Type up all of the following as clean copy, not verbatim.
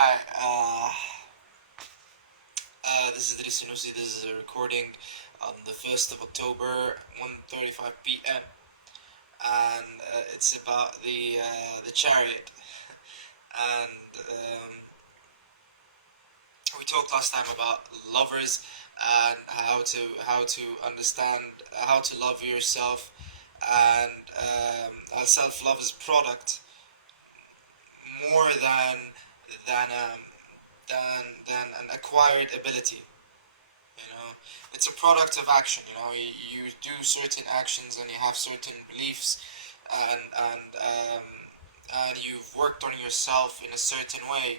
Hi, this is AlSanussi. This is a recording on the 1st of October, 1:35 p.m. and it's about the Chariot. And we talked last time about lovers and how to understand how to love yourself, and self-love is product more than um, than an acquired ability. You know, it's a product of action. You do certain actions and you have certain beliefs, and and um, and you've worked on yourself in a certain way.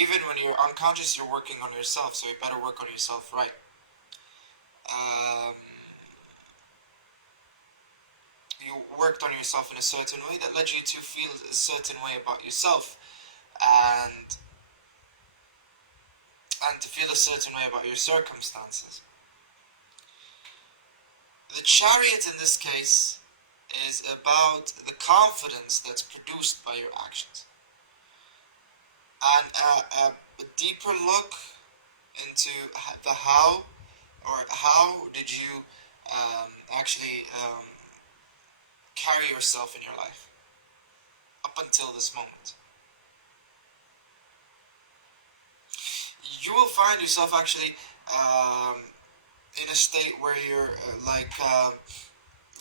Even when you're unconscious, you're working on yourself. So you better work on yourself right. Um, you worked on yourself in a certain way that led you to feel a certain way about yourself, and to feel a certain way about your circumstances. The Chariot in this case is about the confidence that's produced by your actions, and a deeper look into the how, or how did you actually carry yourself in your life up until this moment. You will find yourself actually in a state where you're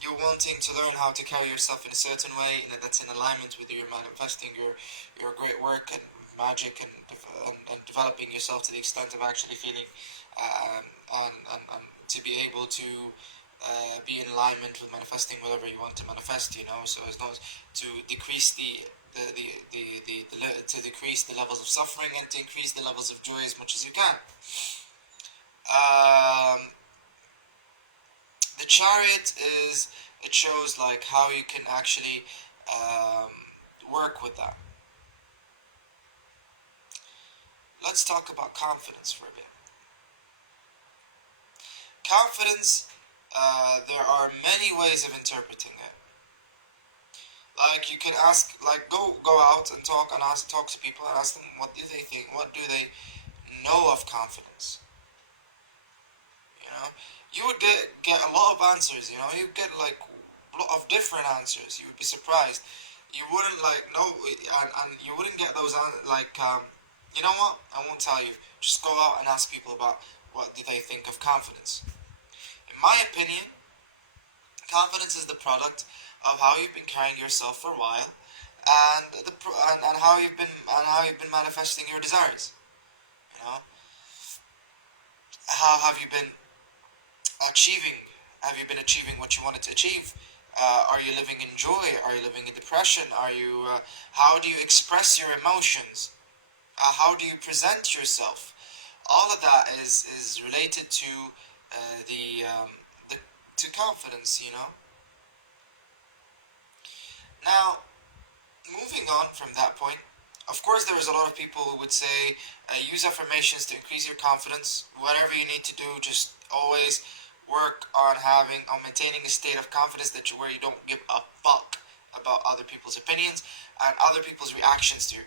you're wanting to learn how to carry yourself in a certain way, and that's in alignment with your manifesting your great work and magic, and developing yourself to the extent of actually feeling um, and to be able to be in alignment with manifesting whatever you want to manifest. So as long as to decrease to decrease the levels of suffering and to increase the levels of joy as much as you can. Um, the Chariot is it shows like how you can actually um, work with that. Let's talk about confidence for a bit. Confidence, there are many ways of interpreting it. Like you can ask, like go out and talk to people and ask them what do they think, what do they know of confidence. You know, you would get a lot of answers. You get like a lot of different answers. You would be surprised. You wouldn't like know, and you wouldn't get those you know what? I won't tell you. Just go out and ask people about what do they think of confidence. In my opinion, confidence is the product of how you've been carrying yourself for a while, and how you've been manifesting your desires. You know, how have you been achieving? Have you been achieving what you wanted to achieve? Are you living in joy? Are you living in depression? Are you? How do you express your emotions? How do you present yourself? All of that is related to the to confidence. Now, moving on from that point, of course, there's a lot of people who would say use affirmations to increase your confidence. Whatever you need to do, just always work on maintaining a state of confidence where you don't give a fuck about other people's opinions and other people's reactions to you.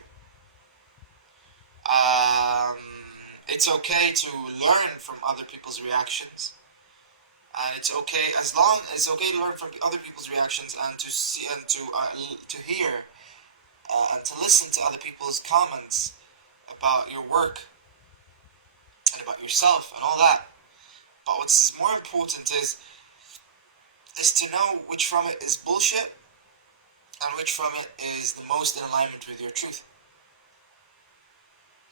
It's okay to learn from other people's reactions, and it's okay to learn from other people's reactions and to see and to hear and to listen to other people's comments about your work and about yourself and all that. But what's more important is to know which from it is bullshit and which from it is the most in alignment with your truth,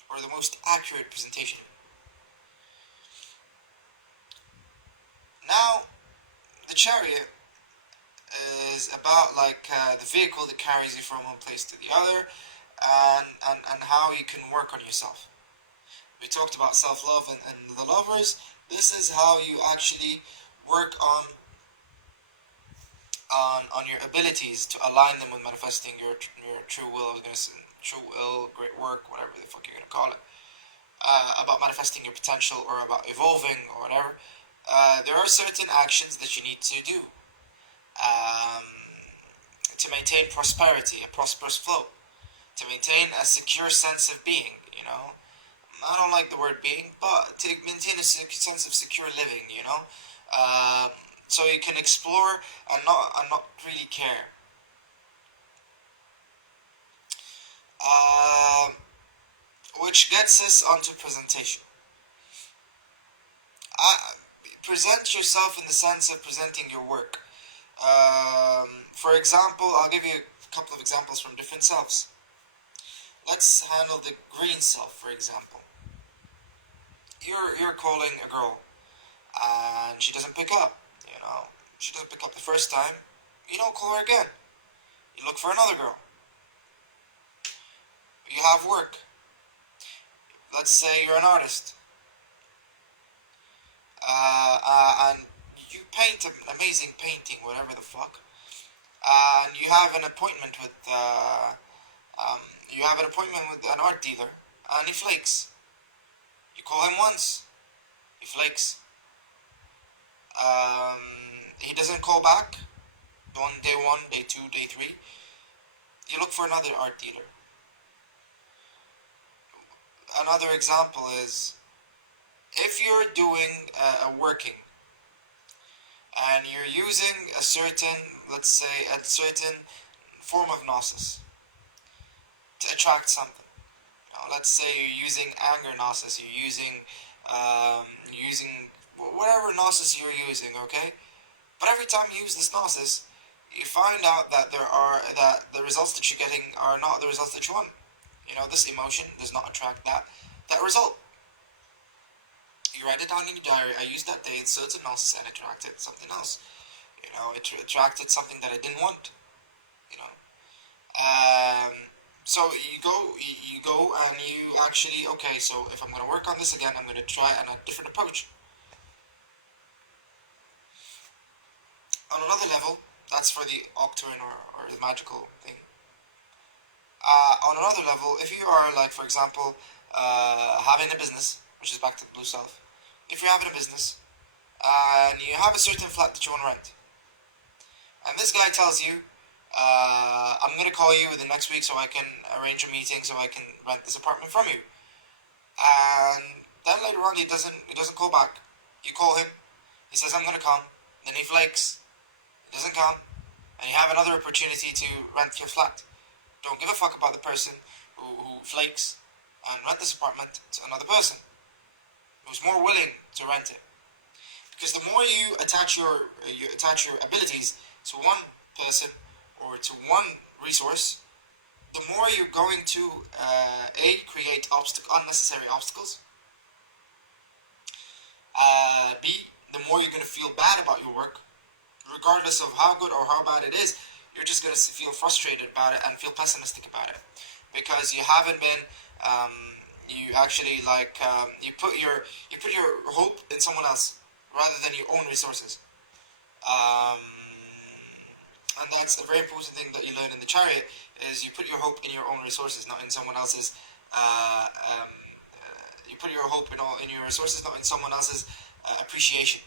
or the most accurate presentation. Now, the Chariot is about the vehicle that carries you from one place to the other, and how you can work on yourself. We talked about self-love and the lovers. This is how you actually work on your abilities to align them with manifesting your true will. I was gonna say true will, great work, whatever the fuck you're gonna call it. About manifesting your potential or about evolving or whatever. There are certain actions that you need to do to maintain prosperity, a prosperous flow. to maintain a secure sense of being, you know. I don't like the word being, but to maintain a sense of secure living, you know. Uh, so you can explore and not really care. Uh, which gets us onto presentation. Present yourself in the sense of presenting your work. For example, I'll give you a couple of examples from different selves. Let's handle the green self, for example. You're calling a girl, and she doesn't pick up. You know, she doesn't pick up the first time. You don't call her again. You look for another girl. You have work. Let's say you're an artist, and you paint an amazing painting, whatever the fuck, and you have an appointment with an art dealer, and he flakes. You call him once, he flakes. Um, he doesn't call back. Day one, day two, day three. You look for another art dealer. Another example is if you're doing working and you're using a certain, let's say, a certain form of gnosis to attract something. Let's say you're using anger gnosis, you're using whatever gnosis you're using, okay? But every time you use this gnosis, you find out that the results that you're getting are not the results that you want. You know, this emotion does not attract that result. You write it down in your diary. I used that day in certain gnosis and attracted something else. You know, it attracted something that I didn't want. You know, so you go and you actually, okay. So if I'm gonna work on this again, I'm gonna try a different approach. On another level, that's for the octarine or the magical thing. On another level, if you are like, for example, having a business, which is back to the blue self. If you're having a business and you have a certain flat that you want to rent, and this guy tells you, I'm gonna call you within next week so I can arrange a meeting so I can rent this apartment from you. And then later on he doesn't call back. You call him, he says I'm gonna come, then he flakes, he doesn't come, and you have another opportunity to rent your flat. Don't give a fuck about the person who flakes and rent this apartment to another person who's more willing to rent it. Because the more you attach your abilities to one person or to one resource, the more you're going to create unnecessary obstacles. B, the more you're going to feel bad about your work, regardless of how good or how bad it is. You're just going to feel frustrated about it and feel pessimistic about it because you haven't been. You actually you put your hope in someone else rather than your own resources. Um, and that's a very important thing that you learn in the Chariot is you put your hope in your own resources, not in someone else's. You put your hope in your resources, not in someone else's appreciation.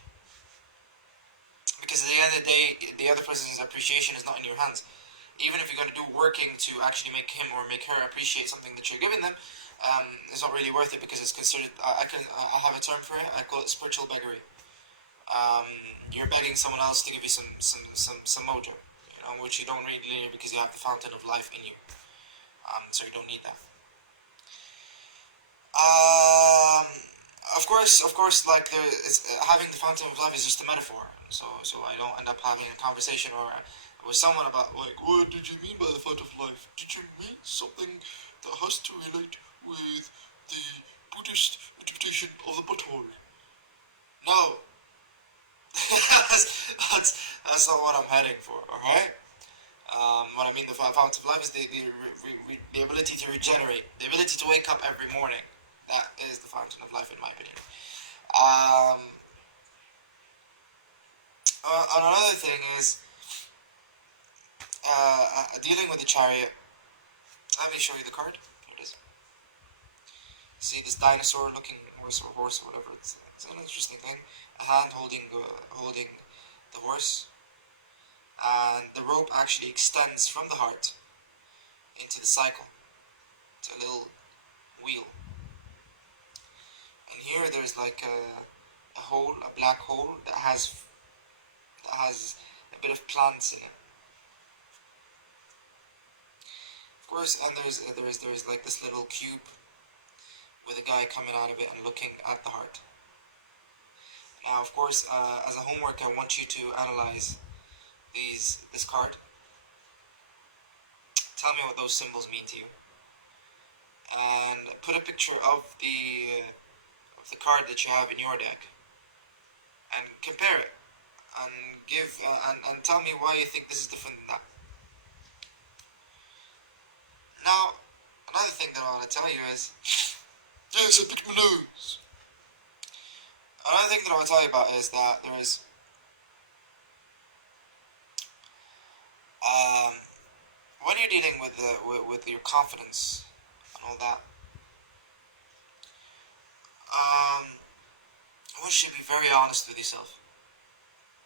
Because at the end of the day, the other person's appreciation is not in your hands. Even if you're going to do working to actually make him or make her appreciate something that you're giving them, it's not really worth it because it's considered. I have a term for it. I call it spiritual beggary. You're begging someone else to give you some mojo, which you don't really need because you have the fountain of life in you. So you don't need that. Of course, like having the fountain of life is just a metaphor. So I don't end up having a conversation or with someone about like, what did you mean by the fountain of life? Did you mean something that has to relate with the Buddhist interpretation of the butthole? No, that's not what I'm heading for. All right. What I mean the fountain of life is the ability to regenerate, the ability to wake up every morning. That is the fountain of life, in my opinion. Another thing is dealing with the chariot. Let me show you the card. Here it is. See this dinosaur-looking horse or whatever. It's an interesting thing. A hand holding the horse, and the rope actually extends from the heart into the cycle. It's a little wheel. And here there's like a hole, a black hole that has a bit of plants in it. Of course, and there's like this little cube with a guy coming out of it and looking at the heart. Now, of course, as a homework, I want you to analyze this card. Tell me what those symbols mean to you, and put a picture of the card that you have in your deck, and compare it, and give and tell me why you think this is different than that. Now, another thing that I want to tell you is, yes, I picked my nose. Another thing that I want to tell you about is that there is when you're dealing with your confidence and all that, I want you to be very honest with yourself.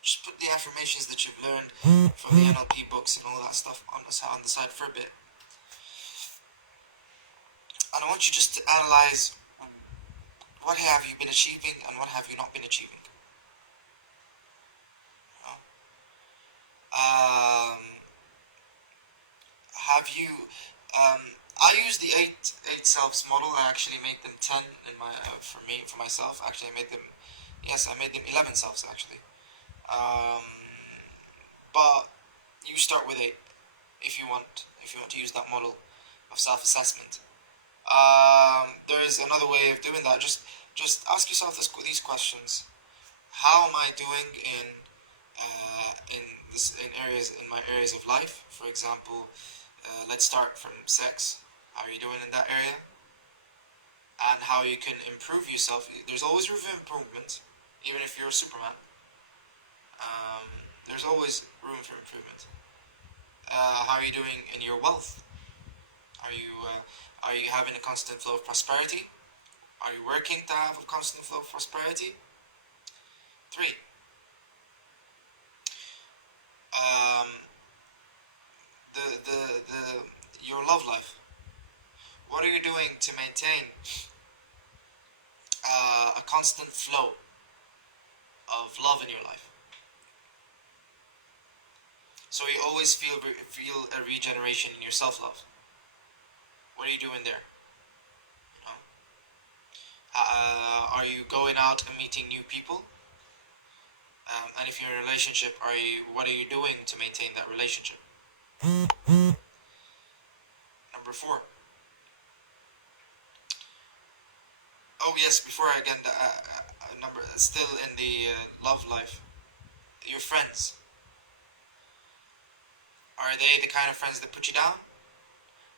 Just put the affirmations that you've learned from the NLP books and all that stuff on the side for a bit. And I want you just to analyze what have you been achieving and what have you not been achieving. Have you? I use the eight selves model. I actually made them 10 in my for myself. Actually, I made them 11 selves actually. But you start with 8 if you want to use that model of self-assessment. There is another way of doing that. Just ask yourself these questions. How am I doing in my areas of life? For example, let's start from sex. How are you doing in that area? And how you can improve yourself. There's always room for improvement, even if you're a Superman. There's always room for improvement. How are you doing in your wealth? Are you having a constant flow of prosperity? Are you working to have a constant flow of prosperity? 3. Your love life. What are you doing to maintain a constant flow of love in your life? So you always feel a regeneration in your self-love. What are you doing there? Are you going out and meeting new people? And if you're in a relationship, what are you doing to maintain that relationship? Number 4. Oh yes, before I get still in the love life, your friends. Are they the kind of friends that put you down?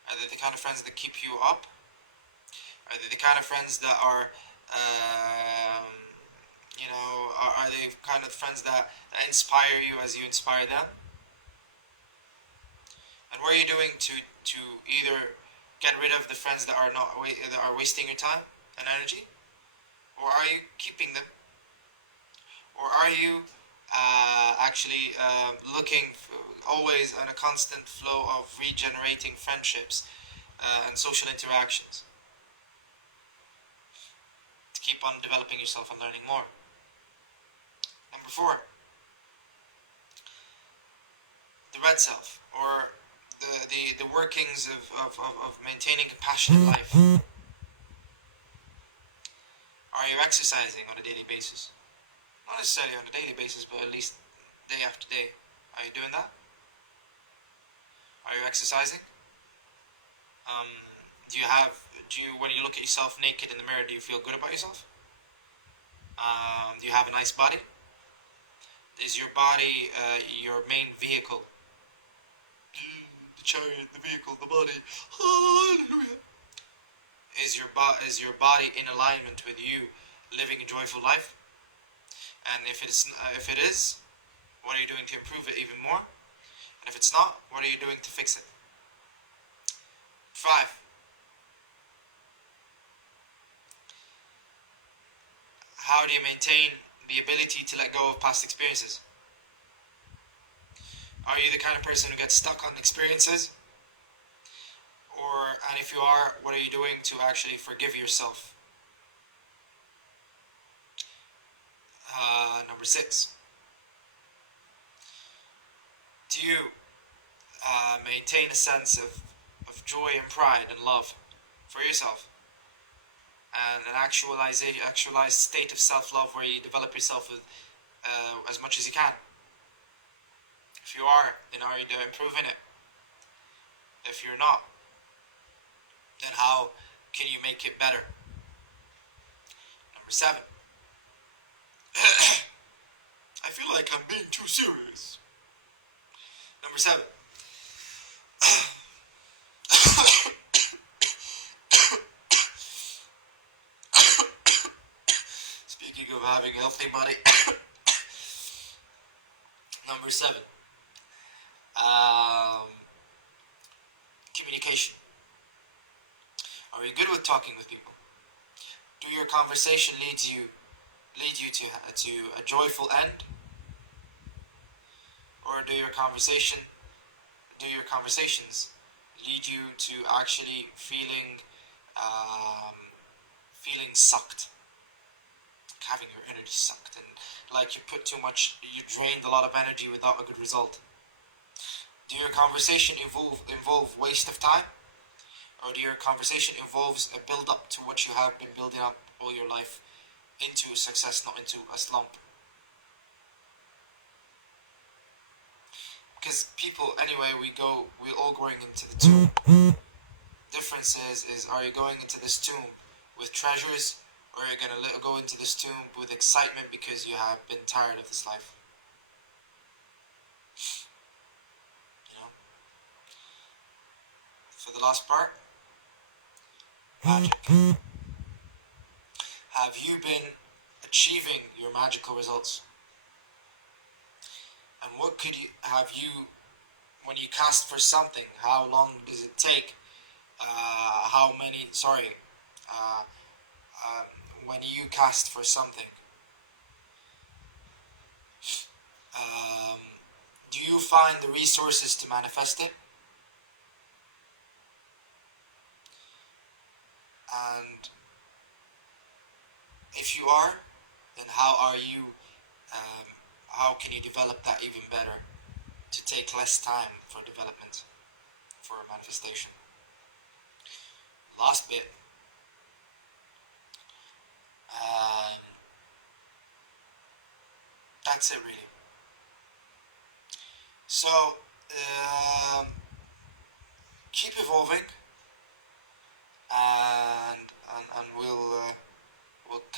Are they the kind of friends that keep you up? Are they the kind of friends that are they the kind of friends that inspire you as you inspire them? And what are you doing to either get rid of the friends that are wasting your time and energy, or are you keeping them, or are you actually looking always on a constant flow of regenerating friendships and social interactions to keep on developing yourself and learning more? Number 4, the red self, or the workings of maintaining a passionate life. Are you exercising on a daily basis? Not necessarily on a daily basis, but at least day after day. Are you doing that? Are you exercising? When you look at yourself naked in the mirror, do you feel good about yourself? Do you have a nice body? Is your body your main vehicle? The chariot, the vehicle, the body. Hallelujah. Is your body in alignment with you living a joyful life? And if it is, what are you doing to improve it even more? And if it's not, what are you doing to fix it? 5. How do you maintain the ability to let go of past experiences? Are you the kind of person who gets stuck on experiences? And if you are, what are you doing to actually forgive yourself? Number 6. Do you maintain a sense of joy and pride and love for yourself? And an actualized state of self-love where you develop yourself with, as much as you can? If you are, then are you improving it? If you're not, then how can you make it better? Number 7. I feel like I'm being too serious. Number 7. Speaking of having a healthy body. Number 7. Communication. Are you good with talking with people? Do your conversation lead you to a joyful end? Or do your conversations lead you to actually feeling sucked, having your energy sucked, and like you put too much, you drained a lot of energy without a good result? Do your conversation involve waste of time? Or do your conversation involves a build up to what you have been building up all your life into success, not into a slump? Because people, anyway, we're all going into the tomb. Difference is, are you going into this tomb with treasures, or are you going to go into this tomb with excitement because you have been tired of this life? You know? For the last part, magic. Have you been achieving your magical results? And what could you have you, when you cast for something, how long does it take? When you cast for something, do you find the resources to manifest it? And if you are, then how can you develop that even better to take less time for development, for manifestation? Last bit. That's it, really. So, keep evolving, and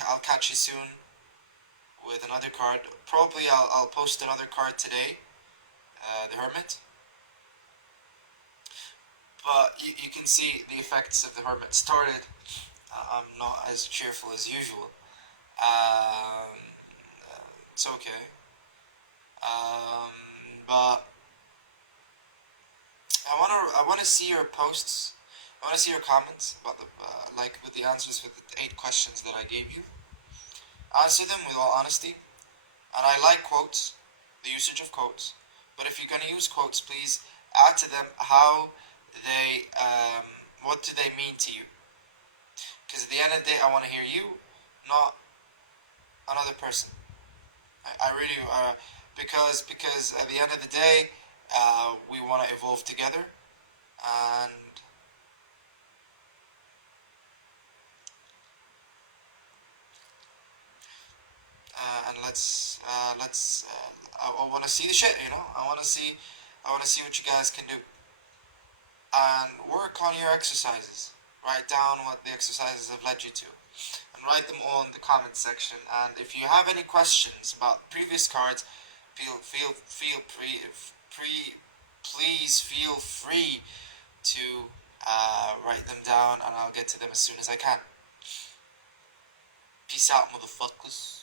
I'll catch you soon with another card. Probably I'll post another card today, the Hermit. But you can see the effects of the Hermit started. I'm not as cheerful as usual. It's okay. But I wanna see your posts. I wanna see your comments about the like with the answers for the 8 questions that I gave you. Answer them with all honesty. And I like quotes, the usage of quotes. But if you're gonna use quotes, please add to them how they what do they mean to you. Because at the end of the day, I want to hear you, not another person. I really because at the end of the day, we want to evolve together, and let's I want to see the shit. I want to see what you guys can do, and work on your exercises. Write down what the exercises have led you to, and write them all in the comment section. And if you have any questions about previous cards, please feel free to write them down, and I'll get to them as soon as I can. Peace out, motherfuckers.